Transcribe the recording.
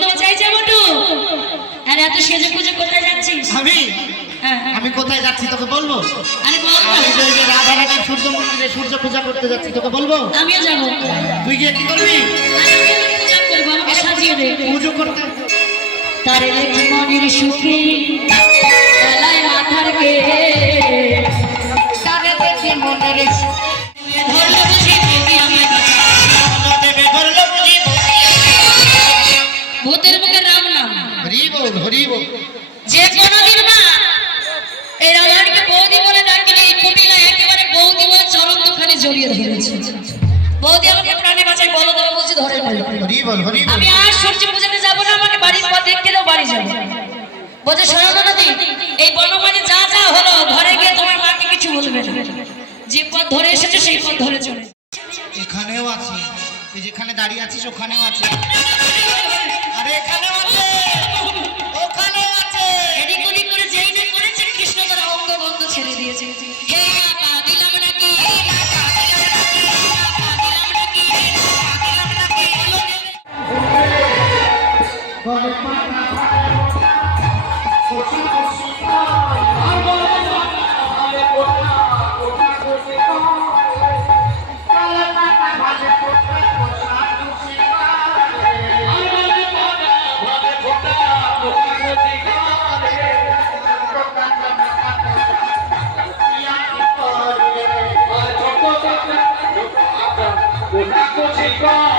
তোমাকে চাইছে বটু। আর এত সেজে পুজো কোথায় যাচ্ছিস? আমি কোথায় যাচ্ছি তোকে বলবো? আরে বল না। আমি যে রাধারানীর সূর্য মন্দিরে সূর্য পূজা করতে যাচ্ছি, তোকে বলবো? আমিও যাবো। তুই গিয়ে কি করবি? পূজা করবো, আমাকে সাজিয়ে দে। পুজো করতে তারে দেখি মনের সুখে বেলায় মাথার গে, তারে দেখি মনের ধরলো বুঝি বুঝি আমার দেবে ধরলো বুঝি ভূতের মুখে রাম নাম। হরি বল হরি বল। যে কোনদিন না এই রাধাকে বৌদি বলে ডাকিলে এই কুটিলা একেবারে বৌদি বলে চরণ দুখানে জড়িয়ে ধরেছে। বৌদি আমাকে প্রাণে বাঁচায়, বলো তবে বুঝি ধরে নাই। হরি বল হরি বল। আমি আর সূর্য পূজাতে যাবো না, আমাকে বাড়ির পর দেখতে দাও, বাড়ি যাবো। বলছে সনাতন নদী, এই বনমানে যা যা হলো ঘরে গিয়ে তোমার মাকে কিছু বলবে না। যে পথ ধরে এসেছে সেই পথ ধরে চলে। এখানেও আছে, তুই যেখানে দাঁড়িয়ে আছিস ওখানেও আছে। আরে এখানেও আছে, ওখানেও আছে। এদিক ওদিক করে যেই না করেছে কৃষ্ণ তারা অঙ্গ বন্ধ ছেড়ে দিয়েছে। হে পা দিলাম নাকি, পা দিলাম নাকি, পা দিলাম নাকি, পা দিলাম নাকি। Chicago.